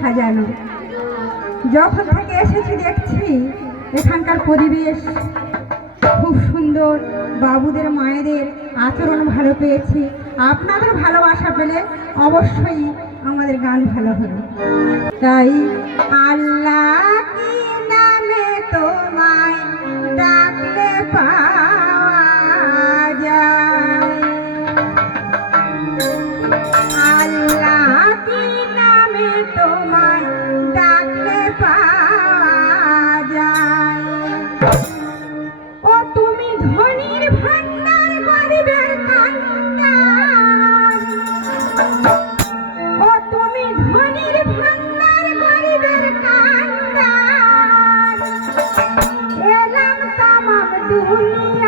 সাজানো যখন থেকে এসেছি দেখছি, এখানকার পরিবেশ খুব সুন্দর, বাবুদের, মায়েদের আচরণ ভালো পেয়েছি। আপনাদের ভালোবাসা পেলে অবশ্যই আমাদের গান ভালো হবে। তাই আল্লাহ কি নামে তোমায় ডাকলে পাওয়া যায়? আল্লাহ ও তুমি ধনির ভান্ডার গরিবের কান্ডার ও তুমি ধনির ভান্ডার গরিবের কান্ডার এলাম তামাম দুনিয়ায়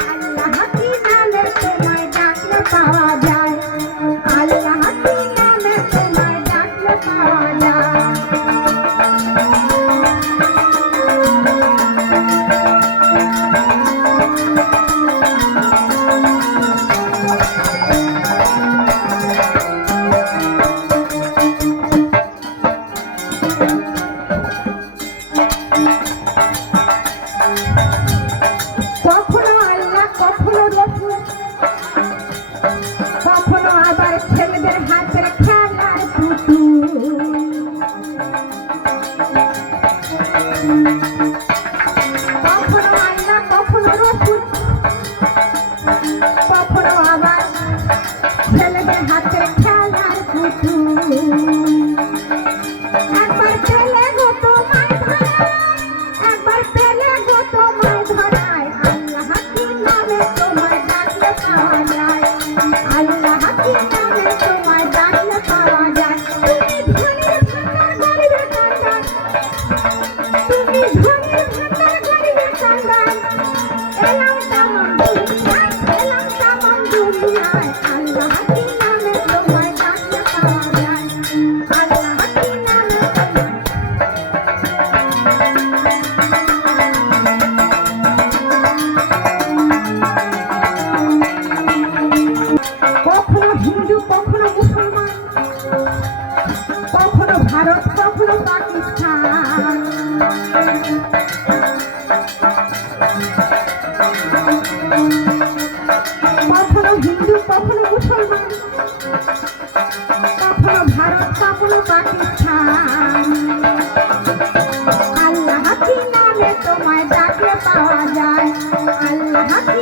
কখনো আবার ছেলেদের হাতের খেলার পুতুল। একবার পেলে গো তোমায় ধরায়, একবার পেলে গো তোমায় ধরায়। আল্লাহ কি নামে তোমায় ডাকলে পাওয়া যায়। আল্লাহ কি নামে তোমায় ডাকলে পাওয়া যায়। তুমি ধনের ভান্ডার গরিবের কান্ডার তুমি কখনো ভারত কখনো পাকিস্তান। কখনো ভারত কখনো পাকিস্তান। আল্লাহ কি নামে তোমায় ডাকলে পাওয়া যায়? আল্লাহ কি